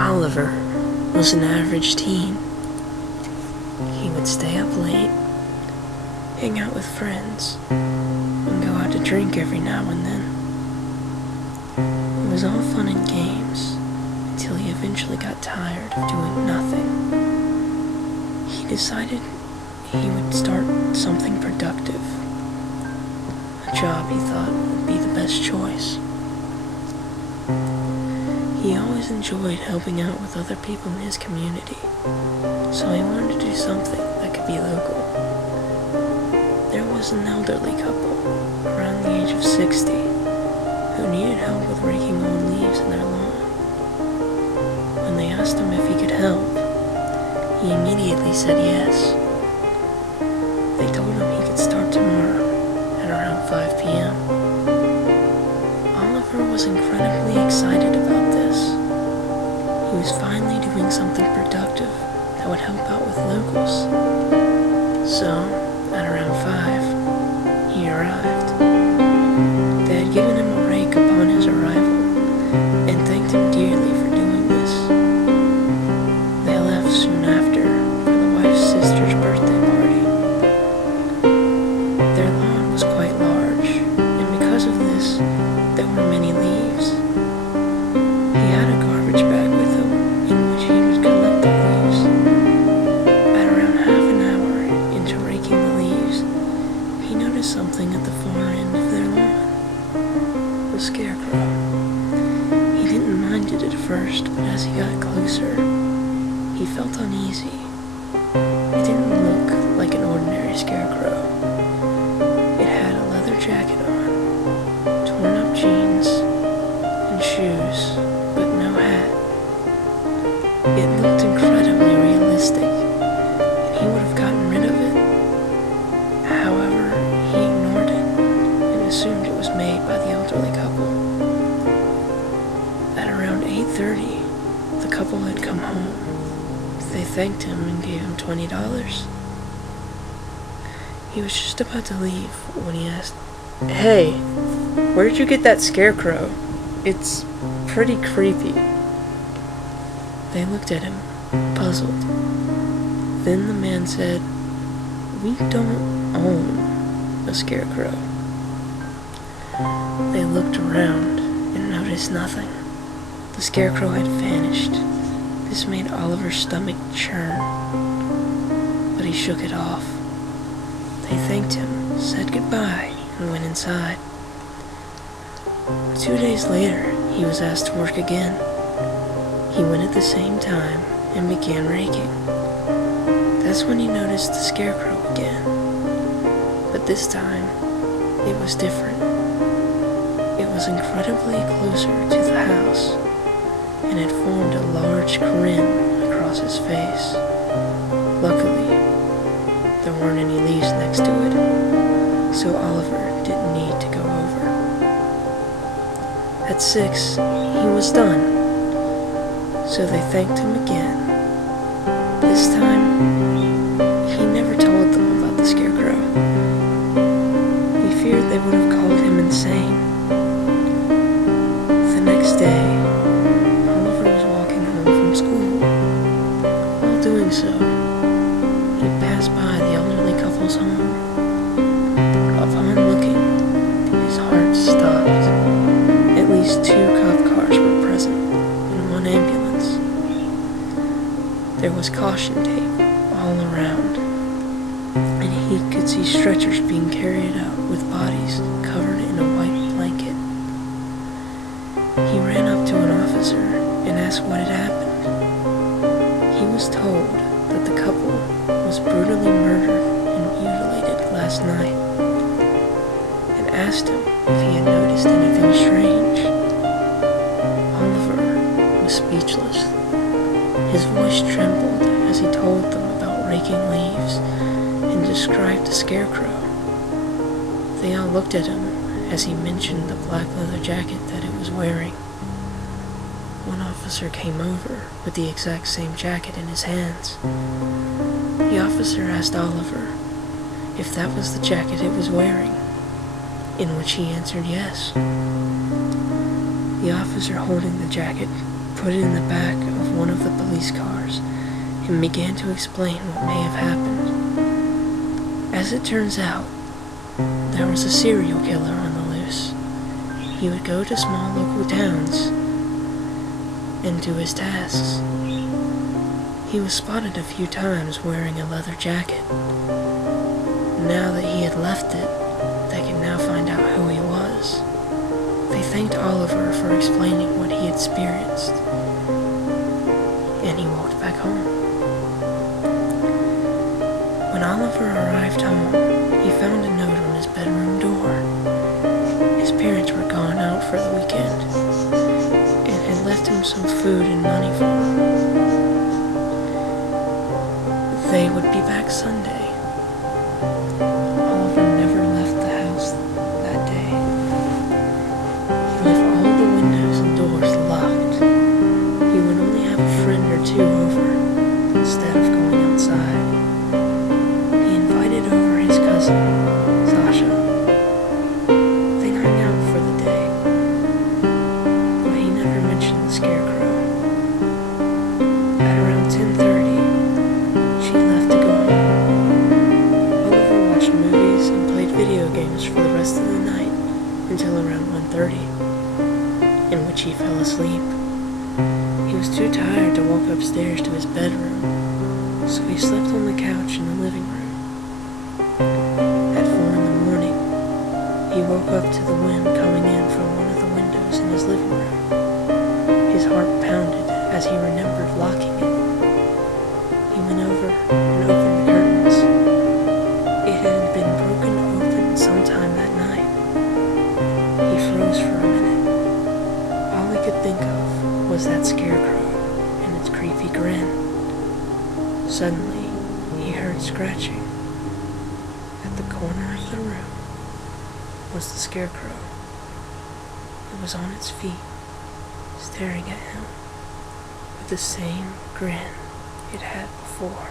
Oliver was an average teen. He would stay up late, hang out with friends, and go out to drink every now and then. It was all fun and games until he eventually got tired of doing nothing. He decided he would start something productive, a job he thought would be the best choice. He always enjoyed helping out with other people in his community, so he wanted to do something that could be local. There was an elderly couple, around the age of 60, who needed help with raking old leaves in their lawn. When they asked him if he could help, he immediately said yes. They told him he could start tomorrow at around 5 p.m. Oliver was incredibly excited about this. He was finally doing something productive that would help out with locals. So, at around 5, he arrived. They had given him a rake upon his arrival and thanked him dearly for doing this. They left soon after for the wife's sister's birthday party. Their lawn was quite large, and because of this, there were many leaves. He had a garbage bag with him in which he would collect the leaves. At around half an hour into raking the leaves, he noticed something at the far end of their lawn. The Scarecrow. He didn't mind it at first, but as he got closer, he felt uneasy. It didn't look like an ordinary Scarecrow. It had a leather jacket on, torn up jeans, and shoes, but no hat. It looked incredibly realistic, and he would have gotten rid of it. However, he ignored it and assumed it was made by the elderly couple. At around 8:30, the couple had come home. They thanked him and gave him $20. He was just about to leave when he asked, "Hey, where'd you get that Scarecrow? It's pretty creepy." They looked at him, puzzled. Then the man said, "We don't own a Scarecrow." They looked around and noticed nothing. The Scarecrow had vanished. This made Oliver's stomach churn, but he shook it off. They thanked him, said goodbye, and went inside. 2 days later, he was asked to work again. He went at the same time and began raking. That's when he noticed the Scarecrow again. But this time, it was different. It was incredibly closer to the house, and it formed a large grin across his face. Luckily, there weren't any leaves next to it, so Oliver didn't need to go over. At 6, he was done, so they thanked him again. This time, he never told them about the Scarecrow. He feared they would have called him insane. The next day, Oliver was walking home from school. While doing so, he passed by the elderly couple's home. Upon looking, his heart stopped. At least 2 cop cars were present, and 1 ambulance. There was caution tape all around, and he could see stretchers being carried out with bodies covered in a white blanket. He ran up to an officer and asked what had happened. He was told that the couple was brutally murdered and mutilated last night, and asked him if he had noticed anything strange. Oliver was speechless. His voice trembled as he told them about raking leaves and described the Scarecrow. They all looked at him as he mentioned the black leather jacket that it was wearing. One officer came over with the exact same jacket in his hands. The officer asked Oliver if that was the jacket it was wearing, in which he answered yes. The officer holding the jacket put it in the back of one of the police cars and began to explain what may have happened. As it turns out, there was a serial killer on the loose. He would go to small local towns and do his tasks. He was spotted a few times wearing a leather jacket. Now that he had left it, they could now find out who he was. They thanked Oliver for explaining what he had experienced, and he walked back home. When Oliver arrived home, he found a note on his bedroom door. His parents were gone out for the weekend, and had left him some food and money for him. They would be back Sunday. Oliver never left the house that day. He left all the windows and doors locked. He would only have a friend or two over instead of going outside. He invited over his cousin, Sasha. They hung out for the day, but he never mentioned the Scarecrow. At around 10:30, she left to go home. Oliver watched movies and played video games for the rest of the night until around 1:30, in which he fell asleep. He was too tired to walk upstairs to his bedroom, so he slept on the couch in the living room. At 4 in the morning, he woke up to the wind coming in from one of the windows in his living room. His heart pounded as he remembered locking it. He went over and opened the curtains. It had been broken open sometime that night. He froze for a minute. All he could think of was that Scarecrow and its creepy grin. Suddenly, he heard scratching. At the corner of the room was the Scarecrow. It was on its feet, staring at him with the same grin it had before.